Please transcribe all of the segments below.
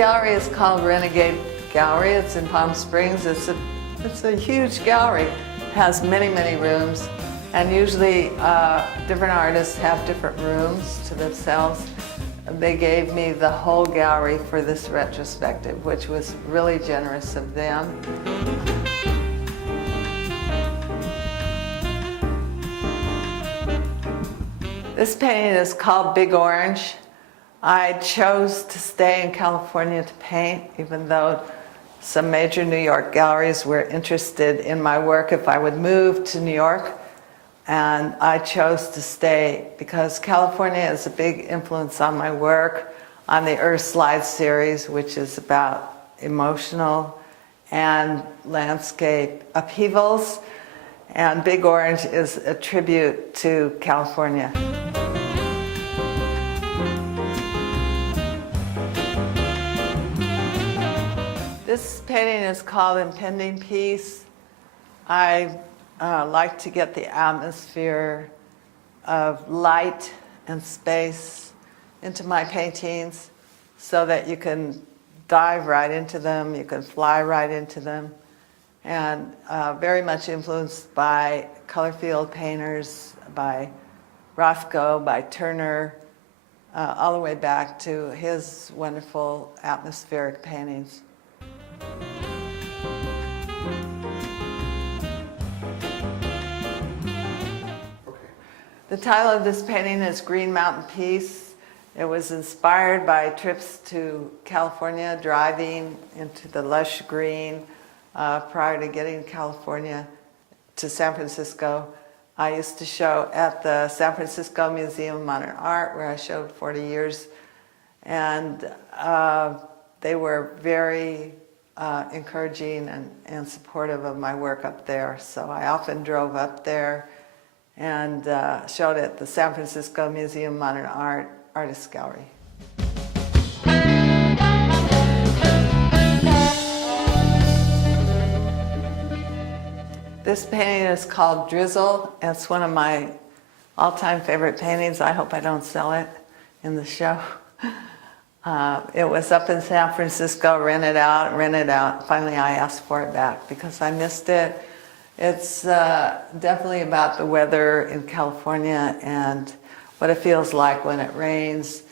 gallery is called Renegade Gallery. It's in Palm Springs. It's a huge gallery. It has many, many rooms, and usually different artists have different rooms to themselves. They gave me the whole gallery for this retrospective, which was really generous of them. This painting is called Big Orange. I chose to stay in California to paint, even though some major New York galleries were interested in my work if I would move to New York. And I chose to stay because California is a big influence on my work, on the Earth Slide series, which is about emotional and landscape upheavals. And Big Orange is a tribute to California. This painting is called Impending Peace. I like to get the atmosphere of light and space into my paintings so that you can dive right into them, you can fly right into them. And very much influenced by color field painters, by Rothko, by Turner, all the way back to his wonderful atmospheric paintings. The title of this painting is Green Mountain Peace. It was inspired by trips to California, driving into the lush green. Prior to getting to California to San Francisco, I used to show at the San Francisco Museum of Modern Art, where I showed 40 years. And they were very encouraging and supportive of my work up there. So I often drove up there and showed at the San Francisco Museum of Modern Art Artist Gallery. This painting is called Drizzle. It's one of my all-time favorite paintings. I hope I don't sell it in the show. It was up in San Francisco, rented out. Finally, I asked for it back because I missed it. It's definitely about the weather in California and what it feels like when it rains,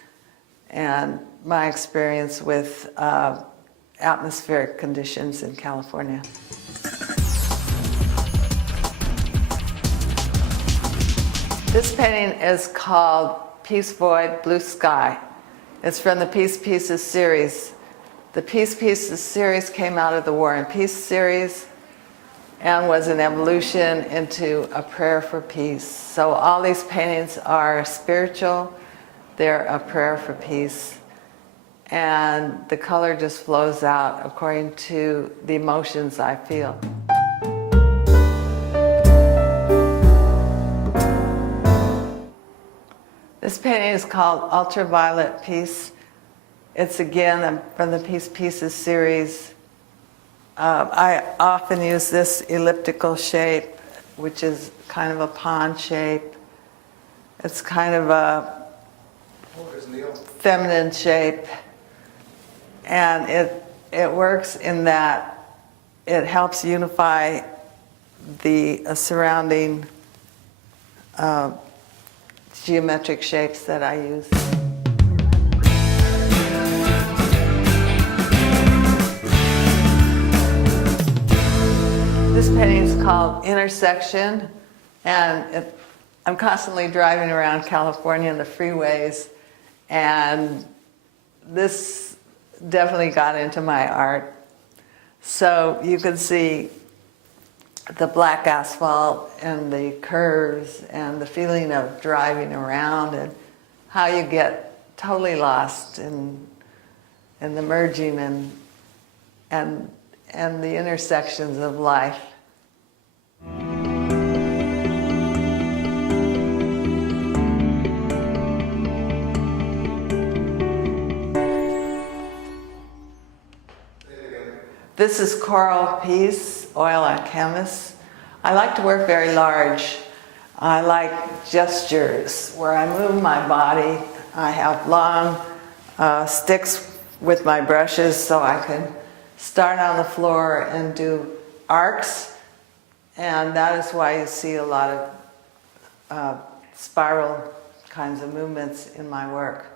and my experience with atmospheric conditions in California. This painting is called Peace Void, Blue Sky. It's from the Peace Pieces series. The Peace Pieces series came out of the War and Peace series and was an evolution into a prayer for peace. So all these paintings are spiritual. They're a prayer for peace. And the color just flows out according to the emotions I feel. This painting is called Ultraviolet Peace. It's again from the Peace Pieces series. I often use this elliptical shape, which is kind of a pond shape. It's kind of a feminine shape. And it works in that it helps unify the surrounding geometric shapes that I use. This painting is called Intersection, and I'm constantly driving around California in the freeways, and this definitely got into my art. So you can see the black asphalt and the curves and the feeling of driving around and how you get totally lost in the merging and the intersections of life. This is Coral Peace, oil on canvas. I like to work very large. I like gestures where I move my body. I have long sticks with my brushes so I can start on the floor and do arcs, and that is why you see a lot of spiral kinds of movements in my work.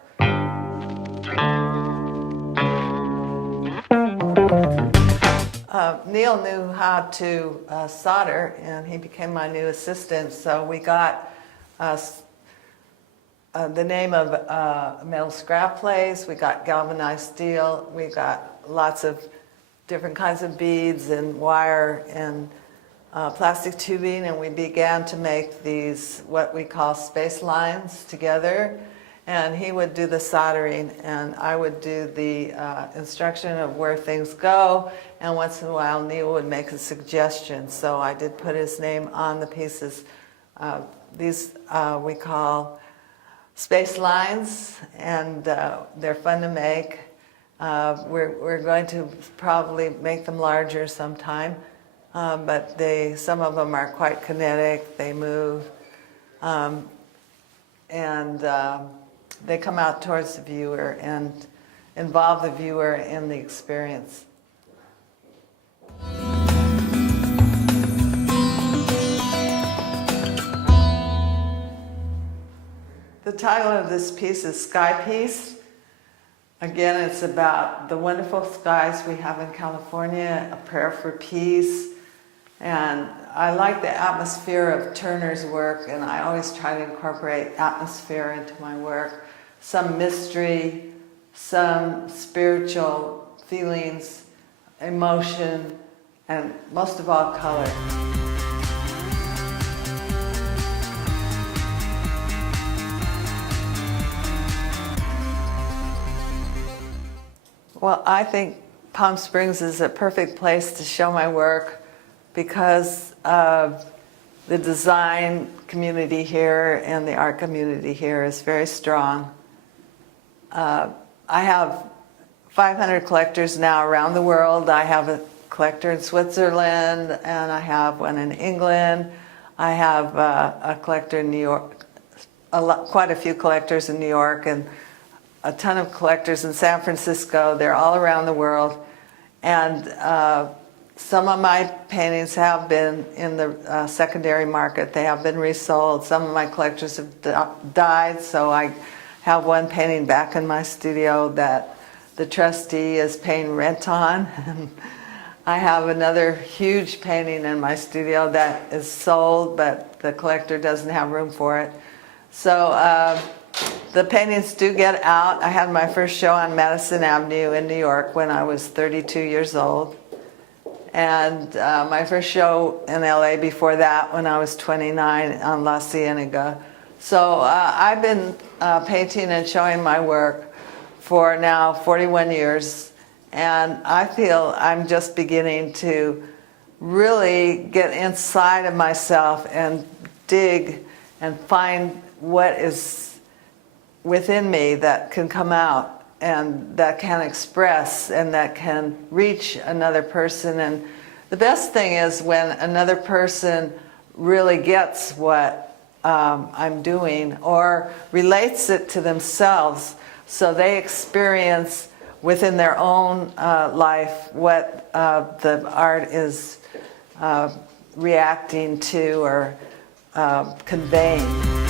Neil knew how to solder, and he became my new assistant, so we got the name of metal scrap plates, we got galvanized steel, we got lots of different kinds of beads and wire and plastic tubing, and we began to make these what we call space lines together, and he would do the soldering and I would do the instruction of where things go, and once in a while Neil would make a suggestion, so I did put his name on the pieces. These we call space lines, and they're fun to make. We're going to probably make them larger sometime, but some of them are quite kinetic, they move, and they come out towards the viewer and involve the viewer in the experience. The title of this piece is Sky Piece. Again, it's about the wonderful skies we have in California, a prayer for peace. And I like the atmosphere of Turner's work, and I always try to incorporate atmosphere into my work. Some mystery, some spiritual feelings, emotion, and most of all, color. Well, I think Palm Springs is a perfect place to show my work because of the design community here and the art community here is very strong. I have 500 collectors now around the world. I have a collector in Switzerland, and I have one in England. I have a collector in New York, quite a few collectors in New York, and a ton of collectors in San Francisco. They're all around the world. And some of my paintings have been in the secondary market. They have been resold. Some of my collectors have died, so I have one painting back in my studio that the trustee is paying rent on. I have another huge painting in my studio that is sold, but the collector doesn't have room for it. So the paintings do get out. I had my first show on Madison Avenue in New York when I was 32 years old. And my first show in LA before that when I was 29 on La Cienega. So I've been painting and showing my work for now 41 years. And I feel I'm just beginning to really get inside of myself and dig and find what is within me that can come out and that can express and that can reach another person. And the best thing is when another person really gets what I'm doing or relates it to themselves, so they experience within their own life what the art is reacting to or conveying.